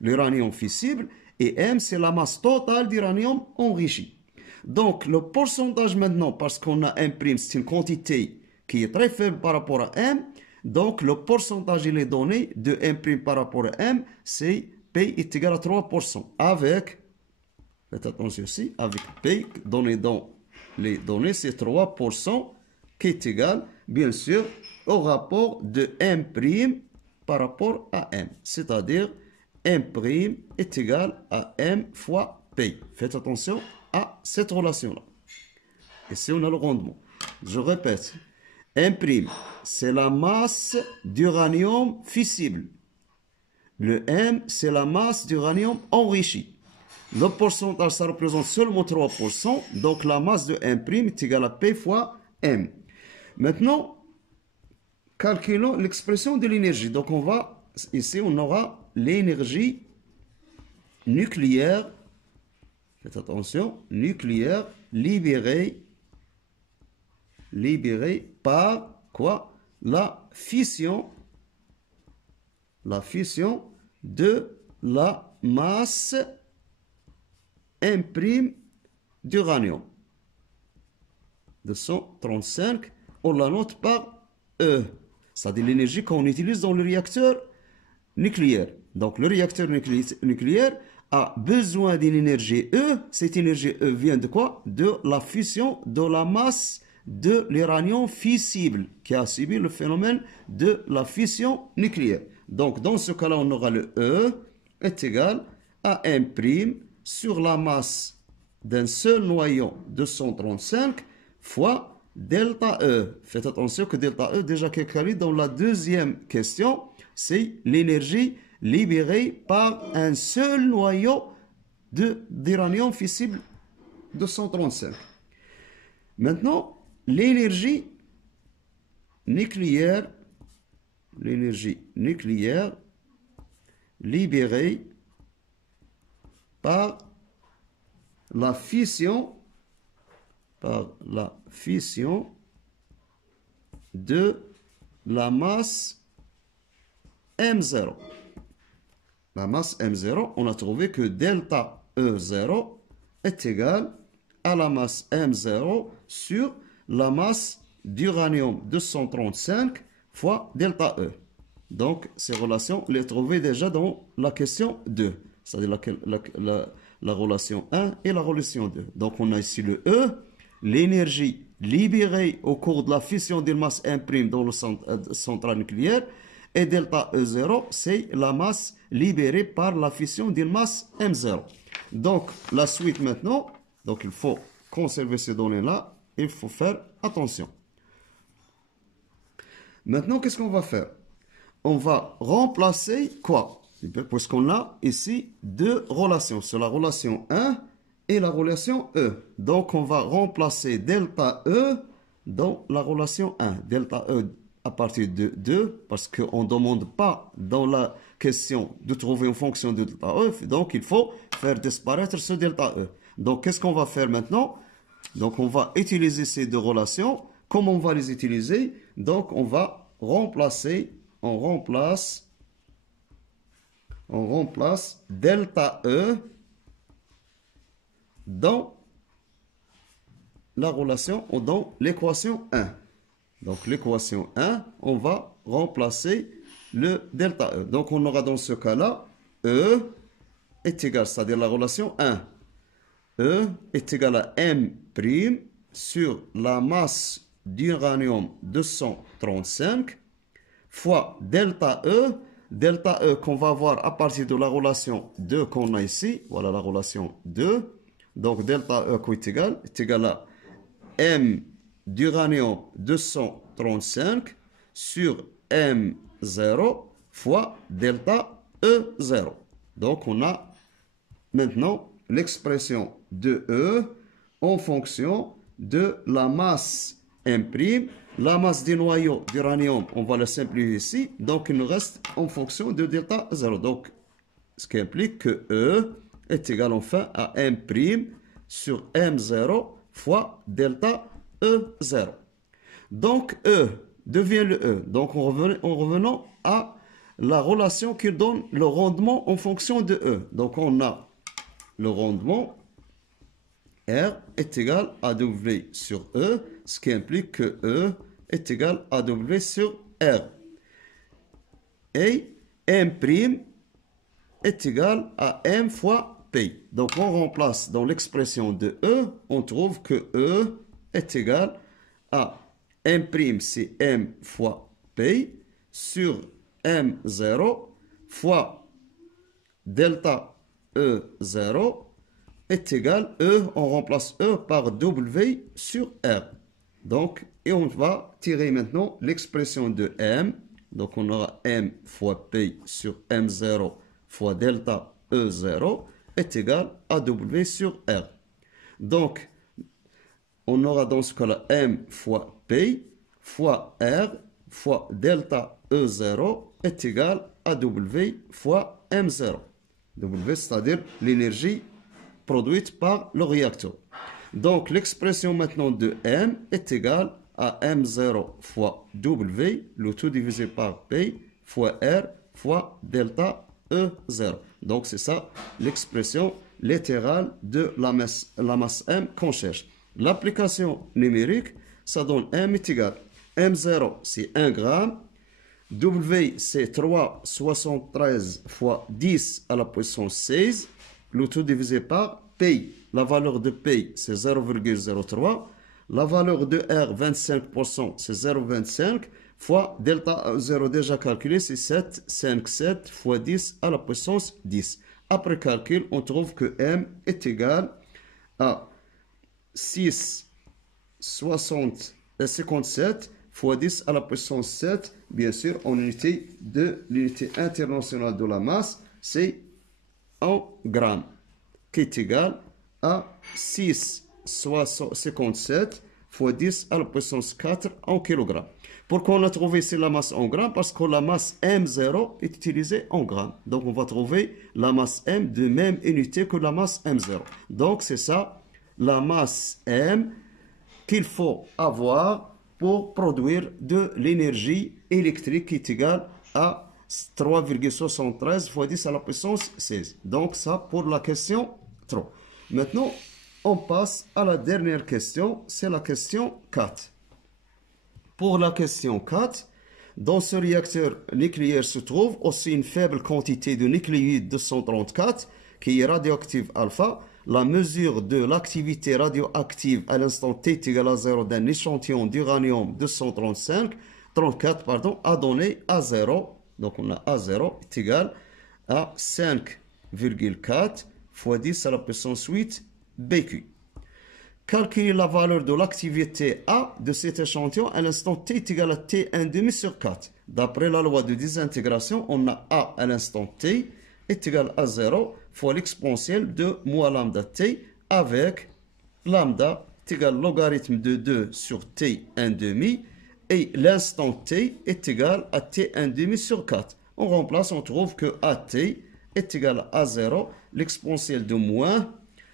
l'uranium fissible, et M, c'est la masse totale d'uranium enrichi. Donc le pourcentage maintenant, parce qu'on a M', c'est une quantité qui est très faible par rapport à M, donc le pourcentage il est donné de M' par rapport à M, c'est P est égal à 3%. Avec, faites attention ici, avec P donné dans les données, c'est 3% qui est égal, bien sûr, au rapport de M' par rapport à M. C'est-à-dire, M' est égal à M fois P. Faites attention à cette relation-là. Ici, on a le rendement. Je répète. M', c'est la masse d'uranium fissible. Le M, c'est la masse d'uranium enrichi. Le pourcentage, ça représente seulement 3%. Donc, la masse de M' est égale à P fois M. Maintenant, calculons l'expression de l'énergie. Donc, ici, on aura l'énergie nucléaire. Faites attention, nucléaire libérée par quoi? La fission de la masse M' d'uranium. 235, on la note par E. C'est-à-dire l'énergie qu'on utilise dans le réacteur nucléaire. Donc le réacteur nucléaire a besoin d'une énergie E. Cette énergie E vient de quoi? De la fission de la masse de l'uranium fissible qui a subi le phénomène de la fission nucléaire. Donc dans ce cas-là, on aura le E est égal à M' sur la masse d'un seul noyau 235 fois delta E. Faites attention que delta E, déjà calculé dans la deuxième question, c'est l'énergie libéré par un seul noyau d'uranium fissible 235. Maintenant, l'énergie nucléaire libérée par la fission de la masse M0. La masse M0, on a trouvé que delta E0 est égal à la masse M0 sur la masse d'uranium 235 fois delta E. Donc, ces relations, on les trouvait déjà dans la question 2, c'est-à-dire la relation 1 et la relation 2. Donc, on a ici le E, l'énergie libérée au cours de la fission d'une masse M' dans le central nucléaire, et delta E0, c'est la masse libérée par la fission d'une masse M0. Donc, la suite maintenant, donc il faut conserver ces données-là, il faut faire attention. Maintenant, qu'est-ce qu'on va faire? On va remplacer quoi? Puisqu'on a ici deux relations, c'est la relation 1 et la relation E. Donc, on va remplacer delta E dans la relation 1. Delta E à partir de 2, parce qu'on ne demande pas dans la question de trouver une fonction de delta E, donc il faut faire disparaître ce delta E. Donc, qu'est-ce qu'on va faire maintenant? Donc, on va utiliser ces deux relations. Comment on va les utiliser? Donc, on va remplacer, on remplace delta E dans la relation ou dans l'équation 1. Donc, l'équation 1, on va remplacer le delta E. Donc, on aura dans ce cas-là, E est égal, c'est-à-dire la relation 1. E est égal à M' sur la masse d'uranium 235 fois delta E. Delta E qu'on va avoir à partir de la relation 2 qu'on a ici. Voilà la relation 2. Donc, delta E qui est égal à M d'uranium 235 sur M0 fois delta E0. Donc, on a maintenant l'expression de E en fonction de la masse M'. La masse du noyau d'uranium, on va la simplifier ici. Donc, il nous reste en fonction de delta 0. Donc, ce qui implique que E est égal enfin à M' sur M0 fois delta E0. Donc, E devient le E. Donc, en revenant à la relation qui donne le rendement en fonction de E. Donc, on a le rendement R est égal à W sur E, ce qui implique que E est égal à W sur R. Et M' est égal à M fois P. Donc, on remplace dans l'expression de E, on trouve que E est égal à M', c'est M fois P, sur M0 fois delta E0 est égal, E, on remplace E par W sur R. Donc, et on va tirer maintenant l'expression de M. Donc, on aura M fois P sur M0 fois delta E0 est égal à W sur R. Donc, on aura dans ce cas-là M fois P fois R fois delta E0 est égal à W fois M0. W, c'est-à-dire l'énergie produite par le réacteur. Donc, l'expression maintenant de M est égale à M0 fois W, le tout divisé par P, fois R, fois delta E0. Donc, c'est ça l'expression littérale de la masse M qu'on cherche. L'application numérique, ça donne M est égal. M0, c'est 1 gramme. W, c'est 3,73 fois 10 à la puissance 16. Le tout divisé par P. La valeur de P, c'est 0,03. La valeur de R, 25%, c'est 0,25. Fois delta 0 déjà calculé, c'est 7,57 fois 10 à la puissance 10. Après calcul, on trouve que M est égal à 6,57 fois 10 à la puissance 7, bien sûr, en unité de l'unité internationale de la masse, c'est en grammes, qui est égal à 6,57 fois 10 à la puissance 4 en kilogrammes. Pourquoi on a trouvé ici la masse en grammes? Parce que la masse M0 est utilisée en grammes. Donc on va trouver la masse M de même unité que la masse M0. Donc c'est ça, la masse M qu'il faut avoir pour produire de l'énergie électrique qui est égale à 3,73 fois 10 à la puissance 16. Donc ça pour la question 3. Maintenant, on passe à la dernière question, c'est la question 4. Pour la question 4, dans ce réacteur nucléaire se trouve aussi une faible quantité de nucléoïde 234 qui est radioactive alpha. La mesure de l'activité radioactive à l'instant t est égale à 0 d'un échantillon d'uranium 34 a donné A0. Donc on a A0 est égal à 5,4 fois 10 à la puissance 8 BQ. Calculer la valeur de l'activité A de cet échantillon à l'instant t est égal à T1,5 sur 4. D'après la loi de désintégration, on a A à l'instant t est égal à 0 fois l'exponentielle de moins lambda t avec lambda est égal au logarithme de 2 sur T1,5 et l'instant t est égal à T1,5 sur 4. On remplace, on trouve que AT est égal à 0, l'exponentielle de moins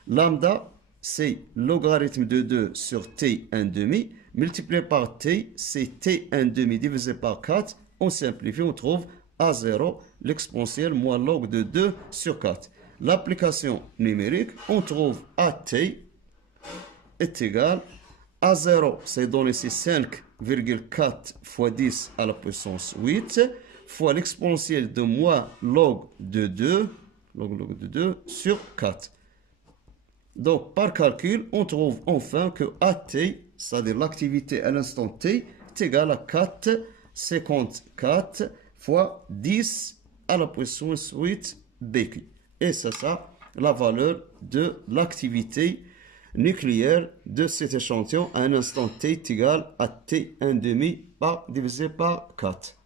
lambda c'est logarithme de 2 sur T1,5 multiplié par T, c'est T1,5 divisé par 4. On simplifie, on trouve A0, l'exponentielle moins log de 2 sur 4. L'application numérique, on trouve AT est égal à 0, c'est donné ici 5,4 fois 10 à la puissance 8 fois l'exponentielle de moins log de 2 sur 4. Donc, par calcul, on trouve enfin que AT, c'est-à-dire l'activité à l'instant T, est égale à 4,54 fois 10 à la puissance 8 BQ. Et c'est ça, la valeur de l'activité nucléaire de cet échantillon à un instant T est égal à T1,5 divisé par 4.